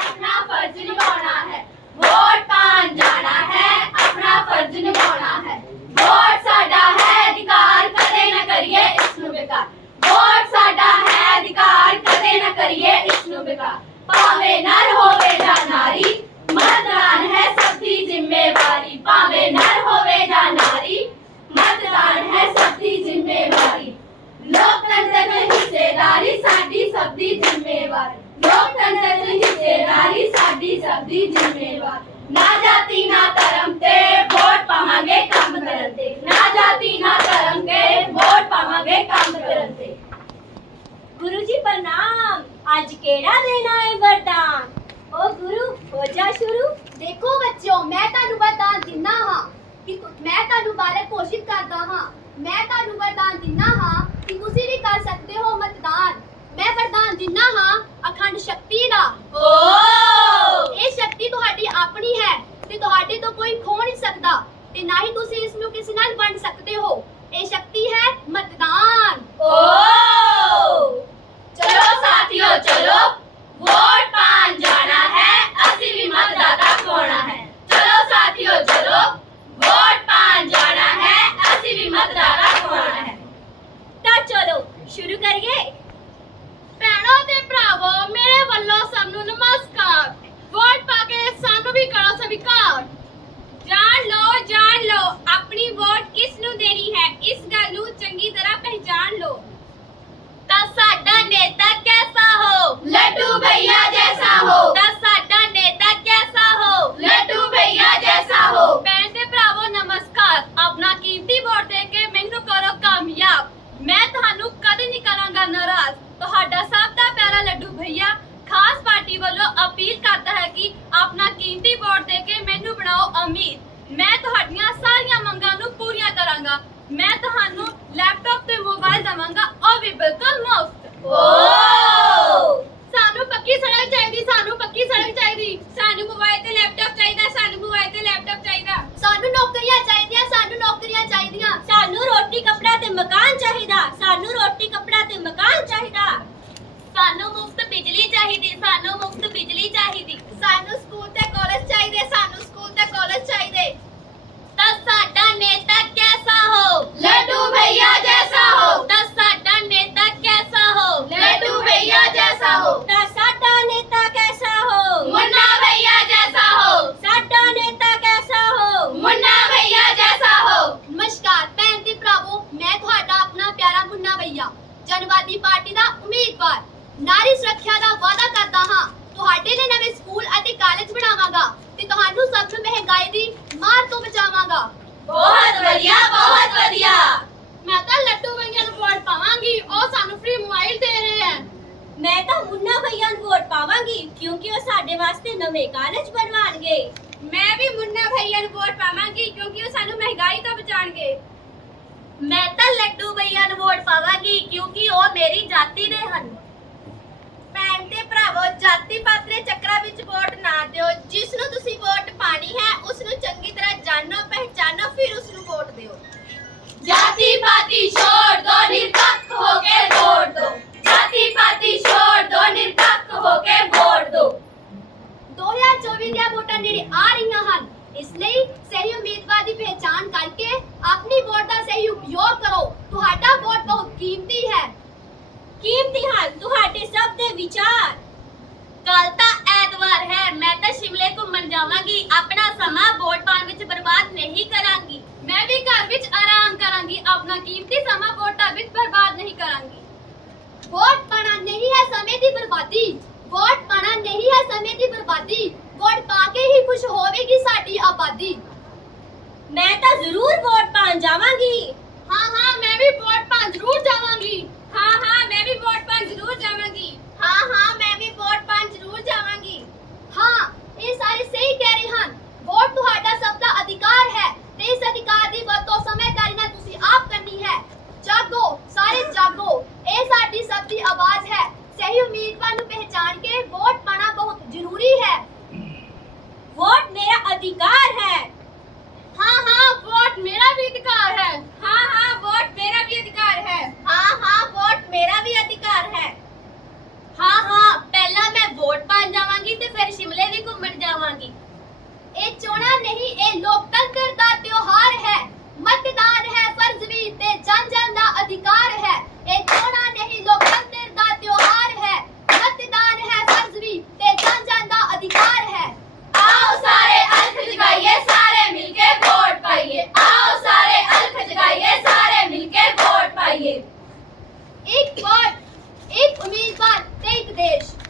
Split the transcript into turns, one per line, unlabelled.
अपना फर्ज निभाना है वोट पान जाना है अपना फर्ज निभाना है सरकारी साडी सब्जी जिम्मेवार ना जाती ना तरमते वोट पामांगे काम करते ना जाती ना तरमते वोट पामांगे काम करते गुरुजी प्रणाम आज केड़ा देना है वरदान ओ गुरु हो जा शुरू देखो बच्चों मैं ਤੁਹਾਨੂੰ ਵਰਦਾਨ ਦਿੰਨਾ ਹਾਂ ਕਿ ਮੈਂ ਤੁਹਾਨੂੰ ਬਾਲਕ ਘੋਸ਼ਿਤ ਕਰਦਾ ਹਾਂ ਮੈਂ ਤੁਹਾਨੂੰ ਵਰਦਾਨ ਦਿੰਨਾ ਹਾਂ ਕਿ ਤੁਸੀਂ ਵੀ ਕਰ ਸਕਦੇ ਹੋ ਮਤਦਾਨ ਮੈਂ ਵਰਦਾਨ ਦਿੰਨਾ ਹਾਂ ਮੈਂ ਤੁਹਾਨੂੰ ਲੈਪਟਾਪ ਤੇ ਮੋਬਾਈਲ ਦਵਾਂਗਾ ਉਹ ਵੀ ਬਿਲਕੁਲ ਮੁਫਤ ਓ ਜਨਵਾਦੀ ਪਾਰਟੀ ਦਾ ਉਮੀਦਵਾਰ ਨਾਰੀ ਸੁਰੱਖਿਆ ਦਾ ਵਾਅਦਾ ਕਰਦਾ ਹਾਂ ਤੁਹਾਡੇ ਲਈ ਨਵੇਂ ਸਕੂਲ ਅਤੇ ਕਾਲਜ ਬਣਾਵਾਂਗਾ ਤੇ ਤੁਹਾਨੂੰ ਸਭ ਤੋਂ ਮਹਿੰਗਾਈ ਦੀ ਮਾਰ ਤੋਂ ਬਚਾਵਾਂਗਾ ਬਹੁਤ ਵਧੀਆ ਬਹੁਤ ਵਧੀਆ ਮੈਂ ਤਾਂ ਲੱਟੂ ਭਈਆ ਨੂੰ ਵੋਟ ਪਾਵਾਂਗੀ ਉਹ ਸਾਨੂੰ ਫ੍ਰੀ ਮੋਬਾਈਲ ਦੇ ਰਹੇ ਹੈ ਮੈਂ ਤਾਂ ਮੁੰਨਾ ਭਈਆ ਨੂੰ ਵੋਟ ਪਾਵਾਂਗੀ ਕਿਉਂਕਿ ਉਹ ਸਾਡੇ ਵਾਸਤੇ ਨਵੇਂ ਕਾਲਜ ਬਣਵਾਣਗੇ ਮੈਂ ਵੀ ਮੁੰਨਾ ਭਈਆ ਨੂੰ ਵੋਟ ਪਾਵਾਂਗੀ ਕਿਉਂਕਿ ਉਹ ਸਾਨੂੰ ਮਹਿੰਗਾਈ ਤੋਂ ਬਚਾਣਗੇ ਮੈਂ ਤਾਂ ਲੱਡੂ ਭਈਆ ਨੂੰ ਵੋਟ ਪਾਵਾਂਗੀ ਕਿਉਂਕਿ ਉਹ ਮੇਰੀ ਜਾਤੀ ਦੇ ਹਨ ਭੈਣ ਤੇ ਭਰਾਵੋ ਜਾਤੀ ਪਾਤ ਦੇ ਚੱਕਰਾਂ ਵਿੱਚ ਵੋਟ ਨਾ ਦਿਓ ਜਿਸ ਨੂੰ ਤੁਸੀਂ ਵੋਟ ਪਾਣੀ ਹੈ ਉਸ ਨੂੰ ਚੰਗੀ ਤਰ੍ਹਾਂ ਜਾਣੋ ਪਹਿਚਾਨੋ ਫਿਰ ਉਸ ਨੂੰ ਵੋਟ ਦਿਓ ਜਾਤੀ ਪਾਤੀ ਛੋੜ ਦੋ ਨਿਰਪੱਖ ਹੋ ਕੇ वोट पाना नहीं है समय की बर्बादी वोट पाना नहीं है समय की बर्बादी वोट पाके ही खुश होवेगी साडी आबादी मैं तो जरूर वोट पान जावांगी हां हां मैं भी वोट पान जरूर जावांगी हां हां मैं भी वोट पान जरूर जावांगी beijo.